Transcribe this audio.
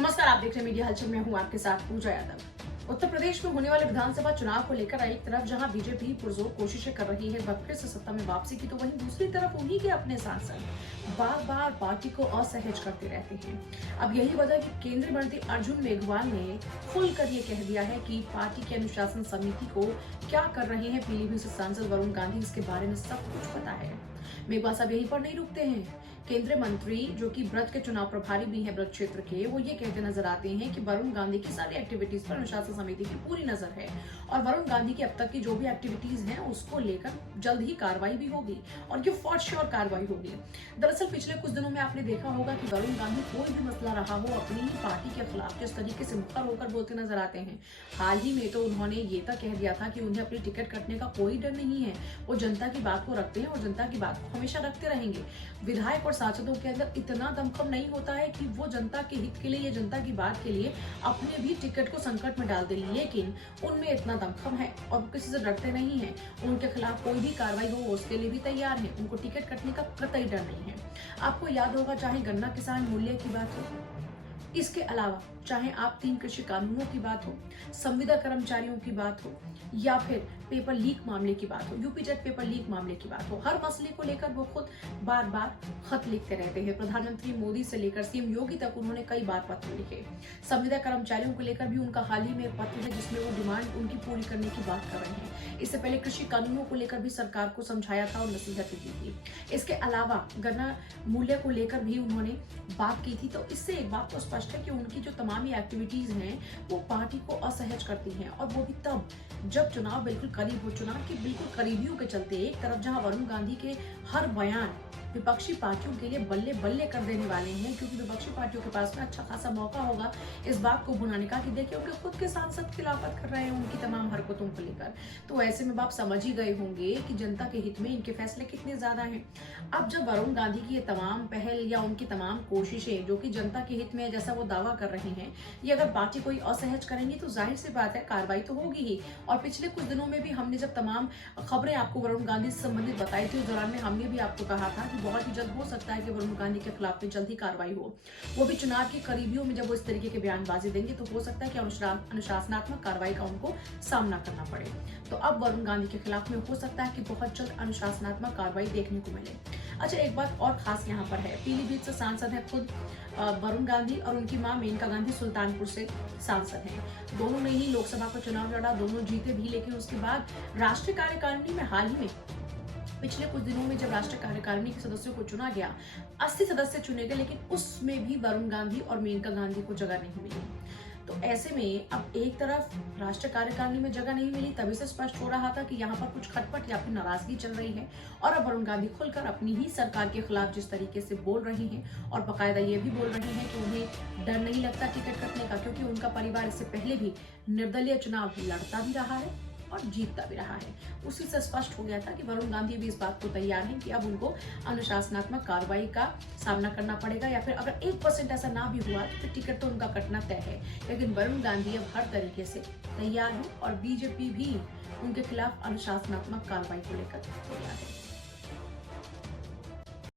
नमस्कार, आप देख रहे हैं मीडिया हलचल में हूं आपके साथ पूजा यादव। उत्तर प्रदेश में होने वाले विधानसभा चुनाव को लेकर एक तरफ जहां बीजेपी पुरजोर कोशिशें कर रही है वापस से सत्ता में वापसी की, तो वहीं दूसरी तरफ उन्हीं के अपने सांसद बार बार पार्टी को असहज करते रहते हैं। अब यही वजह कि केंद्रीय मंत्री अर्जुन मेघवाल ने खुलकर ये कह दिया है कि पार्टी की अनुशासन समिति को क्या कर रहे हैं पीलीभीत से सांसद वरुण गांधी, इसके बारे में सब कुछ पता है। मेघवाल साहब यहीं पर नहीं रुकते हैं। केंद्रीय मंत्री जो कि ब्रज के चुनाव प्रभारी भी हैं ब्रज क्षेत्र के, वो ये कहते नजर आते हैं कि वरुण गांधी की सारी एक्टिविटीज पर अनुशासन समिति की पूरी नजर है और वरुण गांधी की अब तक की जो भी एक्टिविटीज हैं उसको लेकर जल्द ही कार्रवाई भी होगी और ये फॉर श्योर कार्रवाई होगी। दरअसल पिछले कुछ दिनों में आपने देखा होगा कि वरुण गांधी कोई भी मसला रहा हो अपनी ही पार्टी के खिलाफ जिस तरीके से मुखर होकर बोलते नजर आते हैं। हाल ही में तो उन्होंने ये तक कह दिया था कि उन्हें अपनी टिकट कटने का कोई डर नहीं है, वो जनता की बात को रखते हैं और जनता की बात को हमेशा रखते रहेंगे। विधायक और सांसदों के अंदर इतना दमखम नहीं होता है कि वो जनता के हित के लिए या जनता की बात के लिए अपने भी टिकट को संकट में डाल दे, लेकिन उनमें इतना दमखम है और किसी से डरते नहीं है। उनके खिलाफ कोई भी कार्रवाई हो उसके लिए भी तैयार है, उनको टिकट कटने का कतई डर नहीं है। आपको याद होगा, चाहे गन्ना किसान मूल्य की बात हो, इसके अलावा चाहे आप 3 कृषि कानूनों की बात हो, संविदा कर्मचारियों की बात हो या फिर पेपर लीक मामले की बात हो, यूपी जेट पेपर लीक मामले की बात हो, हर मसले को लेकर वो खुद बार बार खत लिखते रहते हैं। प्रधानमंत्री मोदी से लेकर सीएम योगी तक उन्होंने कई बार पत्र लिखे। संविदा कर्मचारियों को लेकर भी उनका हाल ही में एक पत्र है जिसमें वो डिमांड उनकी पूरी करने की बात कर रहे हैं। इससे पहले कृषि कानूनों को लेकर भी सरकार को समझाया था और नसीहत दी थी। इसके अलावा गन्ना मूल्य को लेकर भी उन्होंने बात की थी। तो इससे एक बात तो स्पष्ट है कि उनकी जो तमाम एक्टिविटीज हैं वो पार्टी को असहज करती हैं, और वो भी तब जब चुनाव बिल्कुल करीब हो। चुनाव के बिल्कुल करीबियों के चलते एक तरफ जहां वरुण गांधी के हर बयान विपक्षी पार्टियों के लिए बल्ले बल्ले कर देने वाले हैं, क्योंकि विपक्षी पार्टियों के पास में अच्छा खासा मौका होगा इस बात को भुनाने का कि देखिए उनके खुद के सांसद खिलाफत कर रहे हैं उनकी तमाम हरकतों को लेकर। तो ऐसे में आप समझ ही गए होंगे कि जनता के हित में इनके फैसले कितने ज्यादा हैं। अब जब वरुण गांधी की ये तमाम पहल या उनकी तमाम कोशिशें जो कि जनता के हित में है जैसा वो दावा कर रहे हैं, ये अगर पार्टी कोई असहज करेंगी तो जाहिर सी बात है कार्रवाई तो होगी ही। और पिछले कुछ दिनों में भी हमने जब तमाम खबरें आपको वरुण गांधी से संबंधित बताई थी, उस दौरान में हमने भी आपको कहा था कि बहुत ही जल्द हो सकता है कि वरुण गांधी के खिलाफ में जल्द ही कार्रवाई हो। वो भी चुनाव के करीबियों में जब वो इस तरीके के बयानबाजी देंगे तो हो सकता है कि अनुशासनात्मक कार्रवाई का उनको सामना करना पड़े। तो अब वरुण गांधी के खिलाफ में हो सकता है कि बहुत जल्द अनुशासनात्मक कार्रवाई देखने को मिले। अच्छा, एक बात और खास यहाँ पर है, पीलीभीत से सांसद है खुद वरुण गांधी और उनकी मां मेनका गांधी सुल्तानपुर से सांसद हैं। दोनों ने ही लोकसभा का चुनाव लड़ा, दोनों जीते भी, लेकिन उसके बाद राष्ट्रीय कार्यकारिणी में हाल ही में पिछले कुछ दिनों में जब राष्ट्रीय कार्यकारिणी के सदस्यों को चुना गया, 80 सदस्य चुने गए, लेकिन उसमें भी वरुण गांधी और मेनका गांधी को जगह नहीं मिली। तो ऐसे में अब एक तरफ राष्ट्रीय कार्यकारिणी में जगह नहीं मिली, तभी से स्पष्ट हो रहा था कि यहाँ पर कुछ खटपट या फिर नाराजगी चल रही है। और अब वरुण गांधी खुलकर अपनी ही सरकार के खिलाफ जिस तरीके से बोल रहे हैं और बाकायदा ये भी बोल रहे हैं कि उन्हें डर नहीं लगता टिकट कटने का, क्योंकि उनका परिवार इससे पहले भी निर्दलीय चुनाव लड़ता भी रहा है और जीतता भी रहा है। उसी से स्पष्ट हो गया था कि वरुण गांधी भी इस बात को तैयार हैं कि अब उनको अनुशासनात्मक कार्रवाई का सामना करना पड़ेगा, या फिर अगर 1% ऐसा ना भी हुआ तो फिर टिकट तो उनका कटना तय है। लेकिन वरुण गांधी अब हर तरीके से तैयार है और बीजेपी भी उनके खिलाफ अनुशासनात्मक कार्रवाई को लेकर तैयार है।